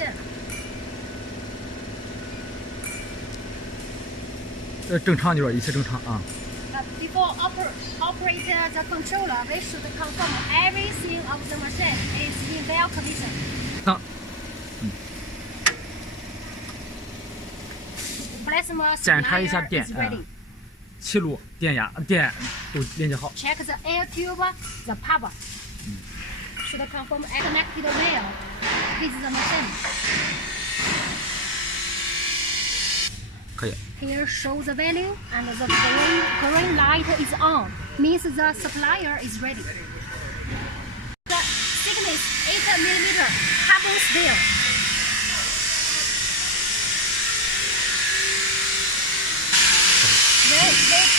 线。正常就是一切正常啊。Before operate the controller, we should confirm everything of the machine is in well condition. 检查一下电，气路、电压、电都连接好。 Check the air tube, the pump. Should confirm connected well with the machine. 可以。 Here show the value and the green light is on, means the supplier is ready. The thickness 8 mm carbon steel. We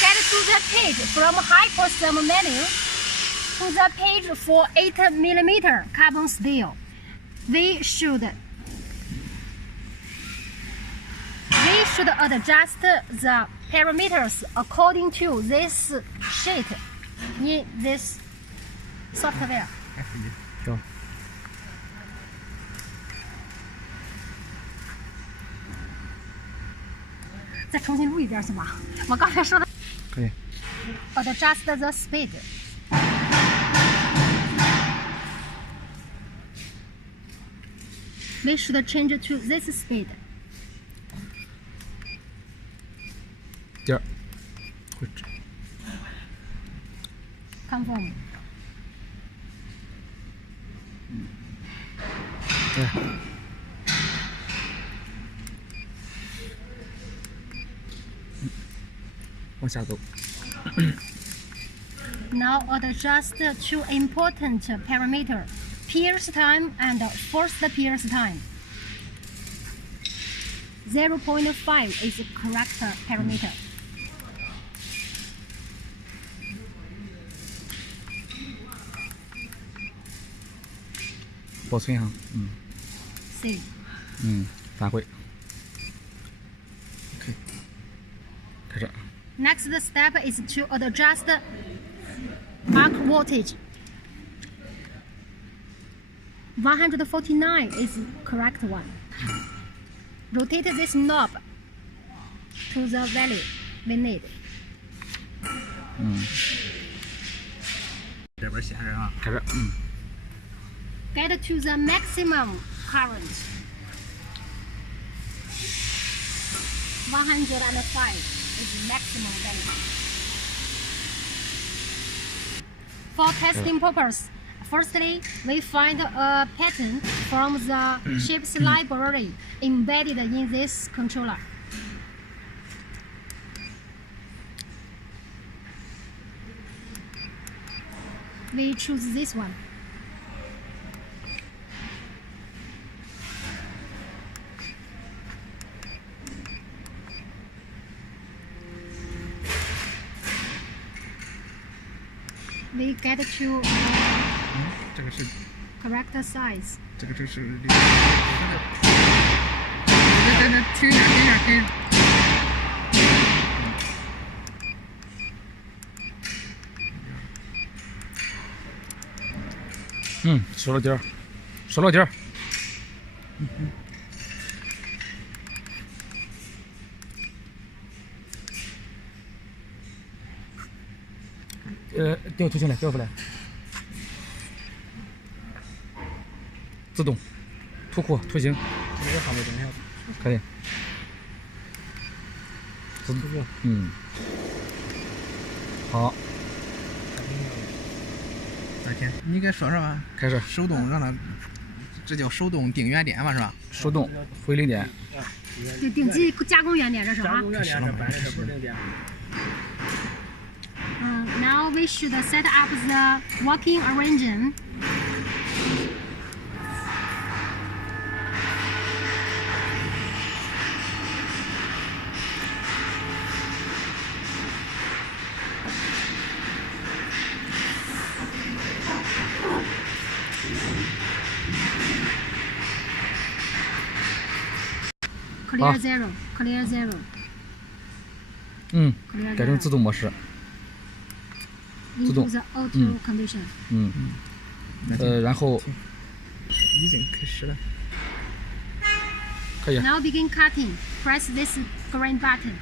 get to the page from Hypersum menu to the page for 8 mm carbon steel. We should adjust the parameters according to this sheet in this software. 行。再重新录一遍行吗？我刚才说的。可以。Adjust the speed. We should change to this speed. 点儿，会止。 Confirm. 对。往下走。Now adjust two important parameters: pierce time and first pierce time. 0.5 is correct parameter.保存一下，Save. 返回。OK， 开始。 Next step is to adjust arc voltage. 149 is correct one. Rotate this knob to the value we need. 这边显示啊，开始。 Get to the maximum current. 105 is maximum value. For testing purpose, firstly, we find a pattern from the chip's library embedded in this controller. We choose this one. We get to 这个是 correct size. 这个是。停一下。收了底儿。调图形来，调出来。自动，图库图形。这个上面东西。可以。自动。好。你该说什么？开始。手动让它，这叫手动定圆点嘛，是吧？手动回零点。定级加工圆点，这是吧？加工圆点，这摆的这不是零点。 Now we should set up the working arrangement. Clear zero. Clear zero. 改成自动模式。 自动 Into the auto condition. 然后已经开始了。可以。 Now begin cutting. Press this green button.